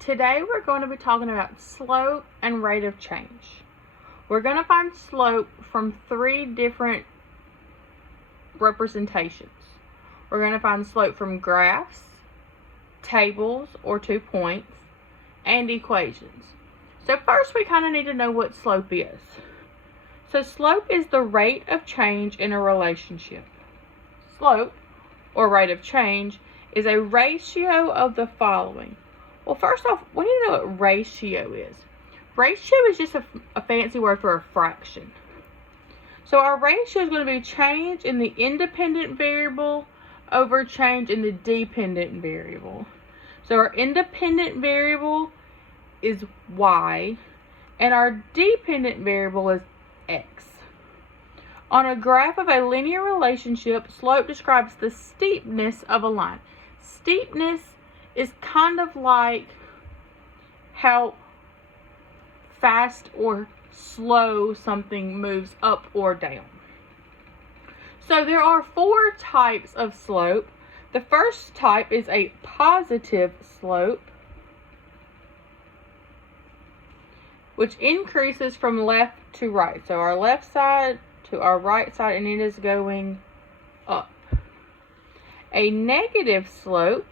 Today we're going to be talking about slope and rate of change. We're going to find slope from three different representations. We're going to find slope from graphs, tables or 2 points, and equations. So first we kind of need to know what slope is. So slope is the rate of change in a relationship. Slope, or rate of change, is a ratio of the following. Well, first off, we need to know what ratio is. Ratio is just a fancy word for a fraction. So our ratio is going to be change in the independent variable over change in the dependent variable. So our independent variable is y, and our dependent variable is x. On a graph of a linear relationship, slope describes the steepness of a line. Steepness is kind of like how fast or slow something moves up or down. So there are 4 types of slope. The first type is a positive slope, which increases from left to right. So our left side to our right side, and it is going up. A negative slope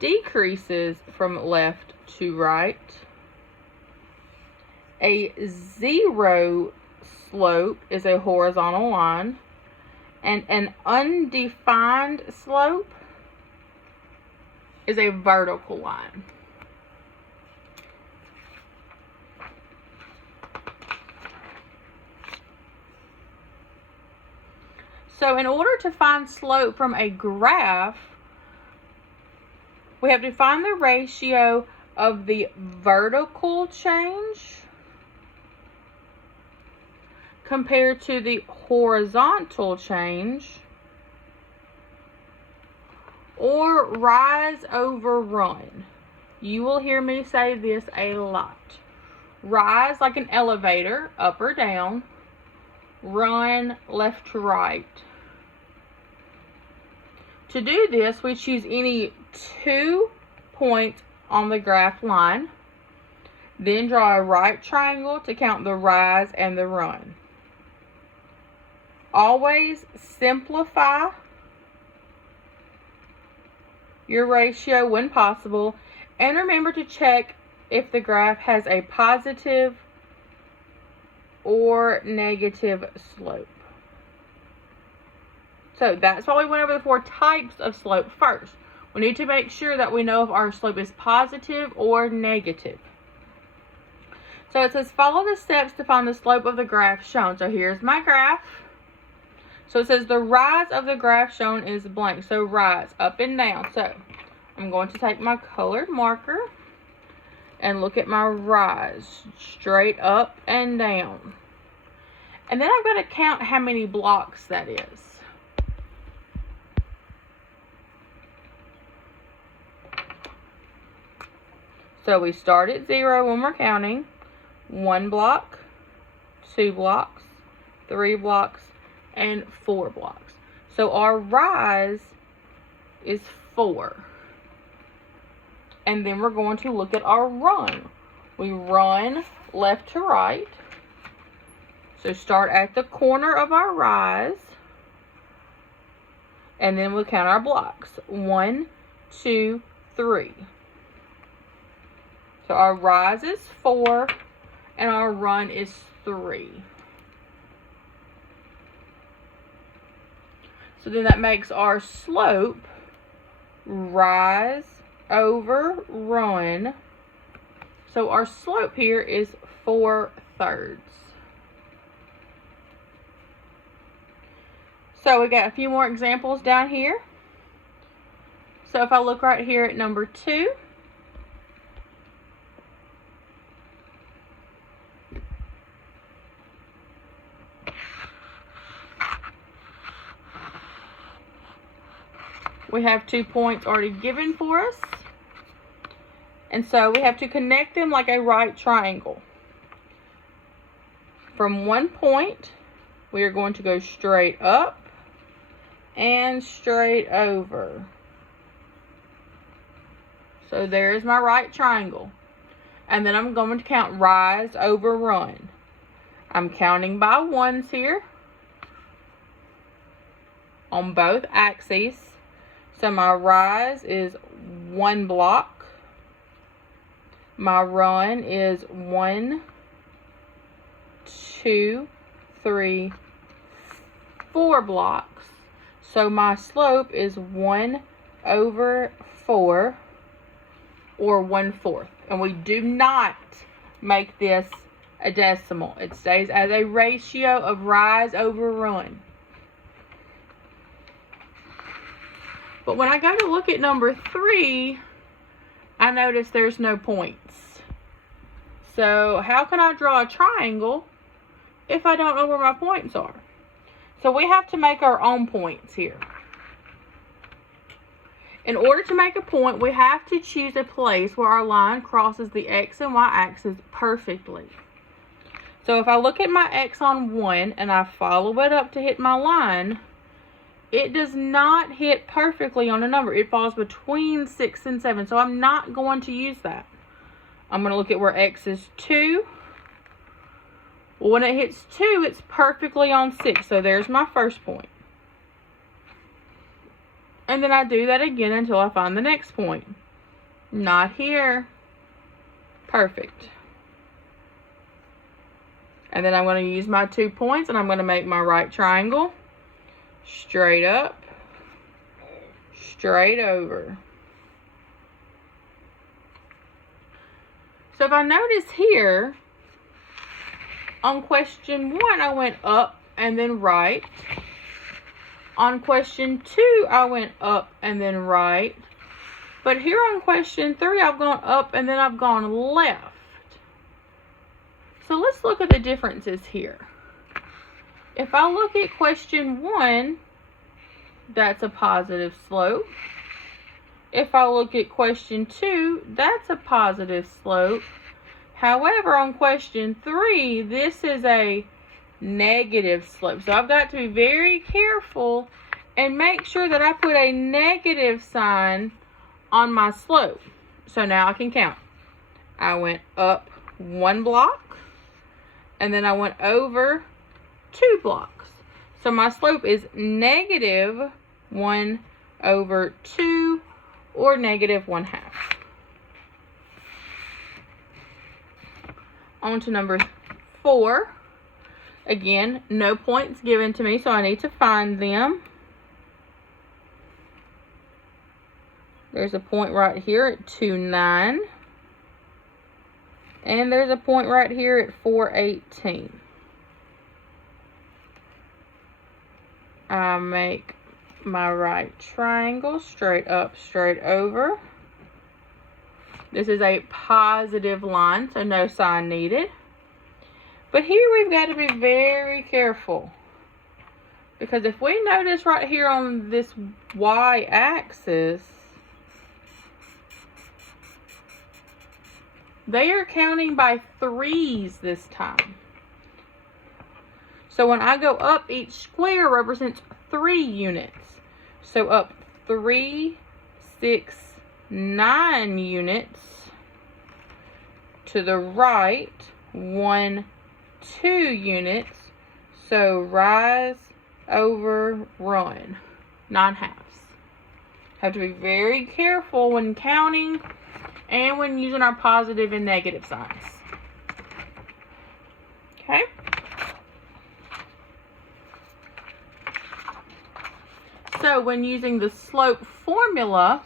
decreases from left to right. A zero slope is a horizontal line, and an undefined slope is a vertical line. So in order to find slope from a graph, we have to find the ratio of the vertical change compared to the horizontal change, or rise over run. You will hear me say this a lot. Rise like an elevator, up or down. Run left to right. To do this, we choose any 2 points on the graph line. Then draw a right triangle to count the rise and the run. Always simplify your ratio when possible, and remember to check if the graph has a positive or negative slope. So that's why we went over the 4 types of slope first. We need to make sure that we know if our slope is positive or negative. So it says follow the steps to find the slope of the graph shown. So here's my graph. So it says the rise of the graph shown is blank. So rise, up and down. So I'm going to take my colored marker and look at my rise, straight up and down. And then I've got to count how many blocks that is. So we start at 0 when we're counting. 1 block, 2 blocks, 3 blocks, and 4 blocks. So our rise is 4. And then we're going to look at our run. We run left to right. So start at the corner of our rise. And then we'll count our blocks. 1, 2, 3. So our rise is 4 and our run is 3. So then that makes our slope rise over run. So our slope here is 4/3. So we got a few more examples down here. So if I look right here at number 2, we have 2 points already given for us. And so we have to connect them like a right triangle. From 1 point, we are going to go straight up and straight over. So there's my right triangle. And then I'm going to count rise over run. I'm counting by ones here on both axes. So my rise is 1 block. My run is 1, 2, 3, 4 blocks. So my slope is 1 over 4, or 1/4. And we do not make this a decimal. It stays as a ratio of rise over run. But when I go to look at number 3, I notice there's no points. So how can I draw a triangle if I don't know where my points are? So we have to make our own points here. In order to make a point, we have to choose a place where our line crosses the X and Y axis perfectly. So if I look at my X on 1 and I follow it up to hit my line, it does not hit perfectly on a number. It falls between 6 and 7. So I'm not going to use that. I'm going to look at where X is 2. Well, when it hits 2, it's perfectly on 6. So there's my first point. And then I do that again until I find the next point. Not here. Perfect. And then I'm going to use my 2 points and I'm going to make my right triangle. Straight up. Straight over. So if I notice here, on question 1, I went up and then right. On question 2, I went up and then right. But here on question 3, I've gone up and then I've gone left. So let's look at the differences here. If I look at question 1, that's a positive slope. If I look at question 2, that's a positive slope. However, on question 3, this is a negative slope. So I've got to be very careful and make sure that I put a negative sign on my slope. So now I can count. I went up 1 block and then I went over 2 blocks. So my slope is negative 1 over 2, or negative 1/2. On to number 4. Again, no points given to me, so I need to find them. There's a point right here at 2,9. And there's a point right here at 4,18. I make my right triangle, straight up, straight over. This is a positive line, so no sign needed. But here we've got to be very careful. Because if we notice right here on this y-axis, they are counting by 3s this time. So when I go up, each square represents 3 units. So up 3, 6, 9 units. To the right, 1, 2 units. So rise over run, 9/2. Have to be very careful when counting and when using our positive and negative signs. Okay. So when using the slope formula,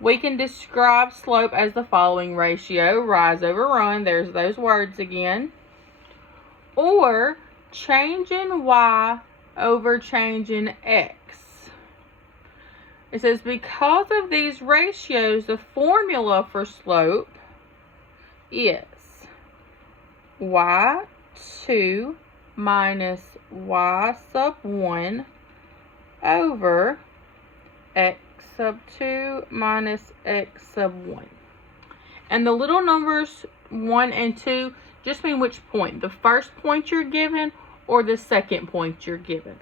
we can describe slope as the following ratio: rise over run, there's those words again, or change in y over change in x. It says because of these ratios, the formula for slope is y2 minus y sub 1 over x sub 2 minus x sub 1. And the little numbers 1 and 2 just mean which point. The first point you're given or the second point you're given.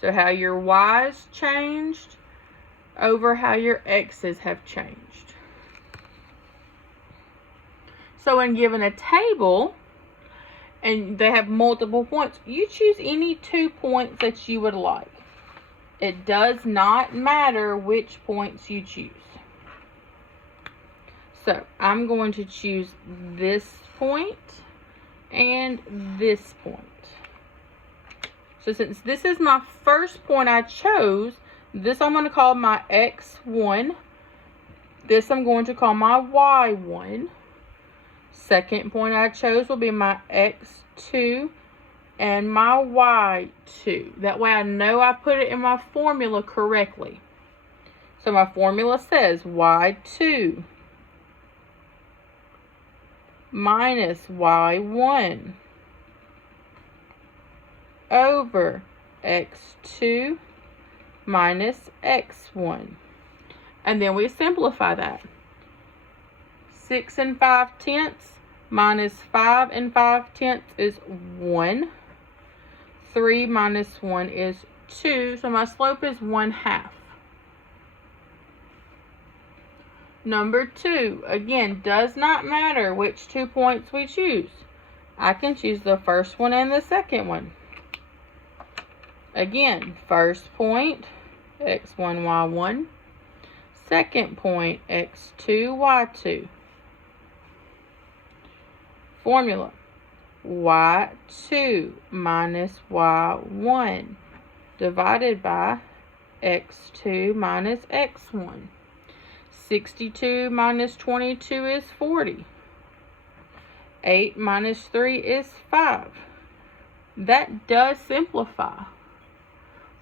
So how your y's changed over how your x's have changed. So when given a table and they have multiple points, you choose any 2 points that you would like. It does not matter which points you choose. So I'm going to choose this point and this point. So since this is my first point I chose, this I'm going to call my x1. This I'm going to call my y1. Second point I chose will be my x2 and my y2. That way I know I put it in my formula correctly. So my formula says y2 minus y1 over x2 minus x1. And then we simplify that. 6 5/10 minus 5 5/10 is 1. 3 minus 1 is 2. So my slope is 1/2. Number 2, again, does not matter which 2 points we choose. I can choose the first one and the second one. Again, first point, x1, y1. Second point, x2, y2. Formula, y2 minus y1 divided by x2 minus x1. 62 minus 22 is 40. 8 minus 3 is 5. That does simplify.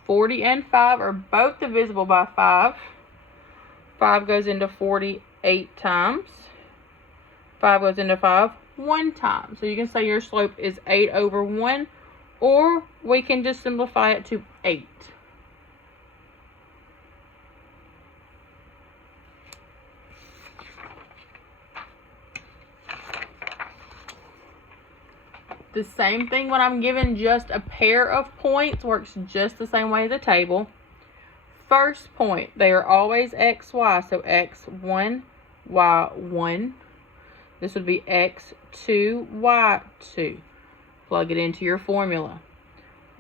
40 and 5 are both divisible by 5. 5 goes into 40 8 times. 5 goes into 5 1 time. So you can say your slope is 8 over 1, or we can just simplify it to 8. The same thing when I'm given just a pair of points, works just the same way as a table. First point, they are always xy, so x1, y1. This would be x2, y2. Plug it into your formula.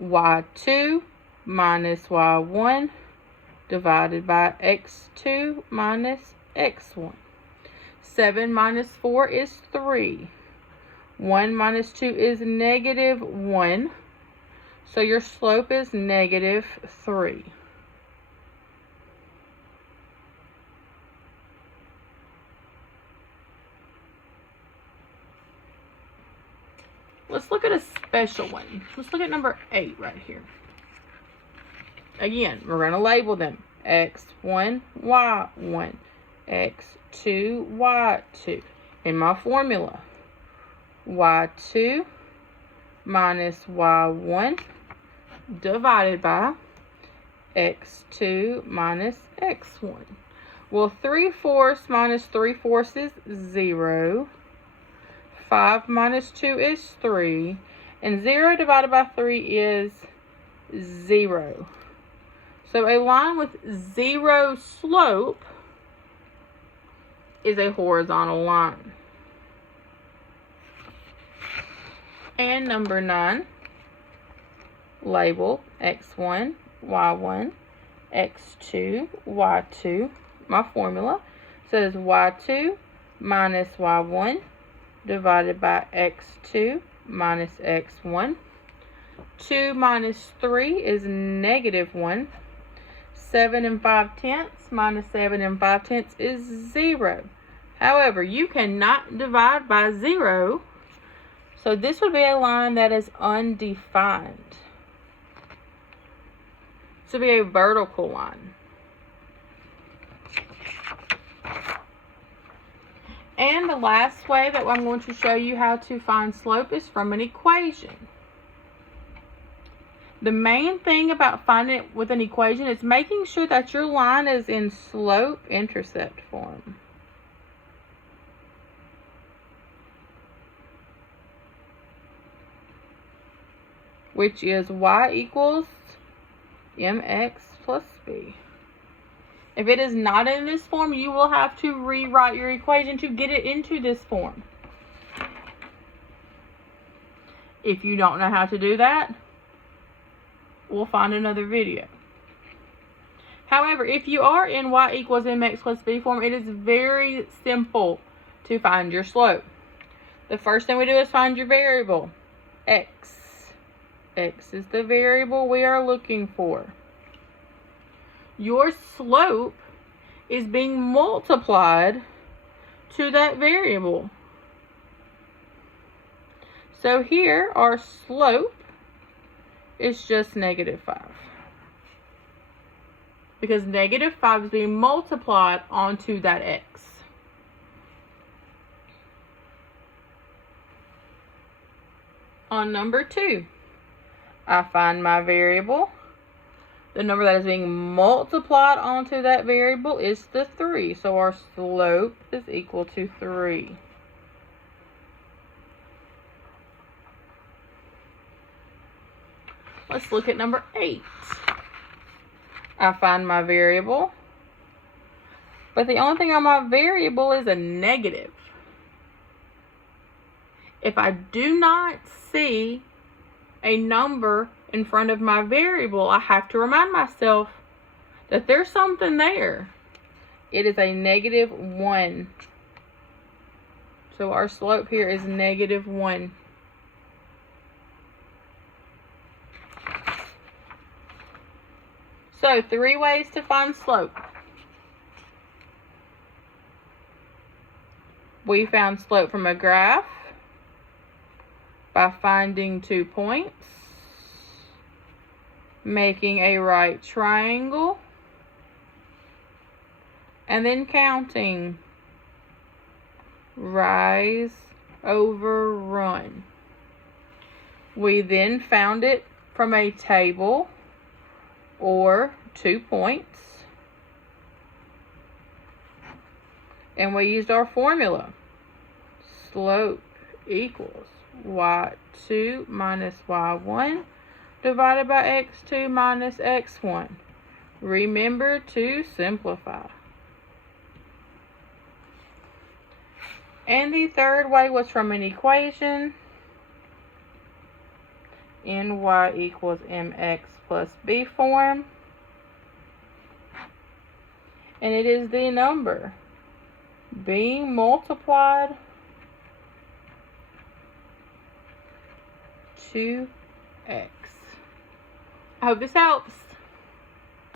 y2 minus y1 divided by x2 minus x1. 7 minus 4 is 3. 1 minus 2 is negative 1. So your slope is negative 3. Let's look at a special one. Let's look at number 8 right here. Again, we're going to label them x1, y1, x2, y2. In my formula, y2 minus y1 divided by x2 minus x1. Well, 3/4 minus 3/4 is 0. 5 minus 2 is 3. And 0 divided by 3 is 0. So a line with 0 slope is a horizontal line. And number 9, label x1, y1, x2, y2. My formula says y2 minus y1 divided by x2 minus x1. 2 minus 3 is negative 1. 7 5/10 minus 7 5/10 is 0. However, you cannot divide by 0. So this would be a line that is undefined. This would be a vertical line. And the last way that I'm going to show you how to find slope is from an equation. The main thing about finding it with an equation is making sure that your line is in slope-intercept form. Which is y equals mx plus b. If it is not in this form, you will have to rewrite your equation to get it into this form. If you don't know how to do that, we'll find another video. However, if you are in y equals mx plus b form, it is very simple to find your slope. The first thing we do is find your variable, x. X is the variable we are looking for. Your slope is being multiplied to that variable. So here, our slope is just -5. Because -5 is being multiplied onto that x. On number 2, I find my variable. The number that is being multiplied onto that variable is the 3. So our slope is equal to 3. Let's look at number 8. I find my variable. But the only thing on my variable is a negative. If I do not see a number in front of my variable, I have to remind myself that there's something there. It is a -1. So our slope here is -1. So 3 ways to find slope. We found slope from a graph by finding 2 points, making a right triangle, and then counting rise over run. We then found it from a table or 2 points, and we used our formula. Slope equals y2 minus y1 divided by x2 minus x1. Remember to simplify. And the third way was from an equation in y equals mx plus b form. And it is the number being multiplied to x. I hope this helps.